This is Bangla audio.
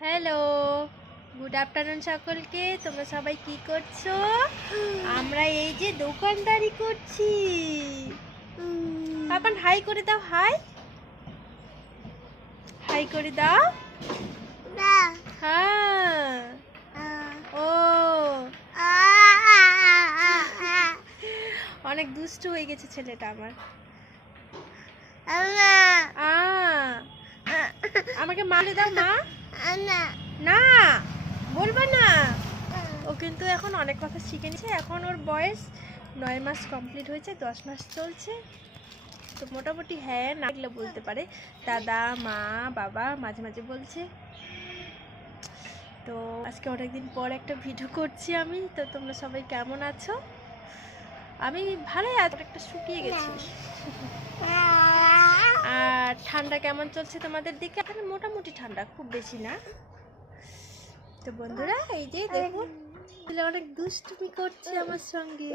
হ্যালো, গুড আফটারনুন সকলকে। তোমরা সবাই কি করছো? আমরা এই যে দোকানদারি করছি। পাপান হাই করে দাও, হাই হাই করে দাও। হ্যাঁ, ও অনেক দুষ্টু হয়ে গেছে ছেলেটা আমার। আমাকে মালে দাও মা। না বলবা না। ও কিন্তু এখন অনেক কথা শিখে নিয়েছে। এখন ওর বয়স 9 মাস কমপ্লিট হয়েছে, 10 মাস চলছে। তো মোটামুটি হ্যাঁ না এগুলো বলতে পারে। দাদা, মা, বাবা মাঝে মাঝে বলছে। তো আজকে অনেকদিন পর একটা ভিডিও করছি আমি। তো তোমরা সবাই কেমন আছো? আমি ভালোই আছি, একটা শুকিয়ে গেছি। আর ঠান্ডা কেমন চলছে তোমাদের দিকে? এখানে মোটামুটি ঠান্ডা, খুব বেশি না। তো বন্ধুরা এই যে দেখুন, অনেক দুষ্টুমি করছে আমার সঙ্গে।